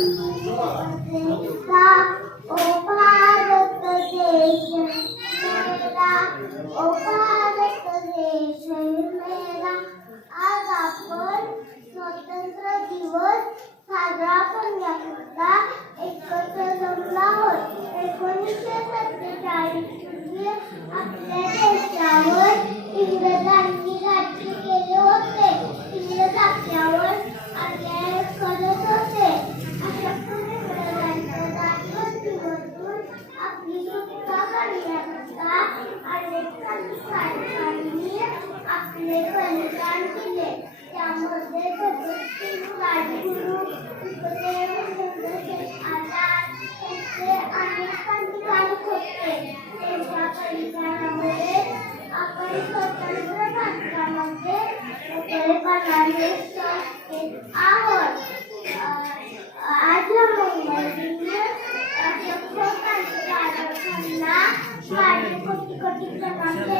मेरा ओ भारत देश मेरा, ओ भारत देश मेरा. आज आपण स्वातंत्र्य दिवस साजरा करण्याकरता एकत्र जमलो आहोत. 1947 पूर्वी आपल्या देशावर इंग्रजांनी राज्य केले होते. इंग्रज आपल्यावर अन्याय करत होते. अशा इंग्रजांच्या दासवतीवरून आपली सुटका करण्याकरता अनेक क्रांतिकारकांनी आपले बलिदान दिले. त्यामध्ये भगतसिंग, राजगुरू, सुखदेव, चंद्रशेखर आझाद असे अनेक क्रांतिकारक होते. त्यांच्या बलिदानामुळे आपण स्वतंत्र भारतामध्ये मोकळेपणाने श्वास घेत आहोत. आज मुंबईतील असंख्य क्रांतिकारकांना माझे कोटी कोटी प्रणाम.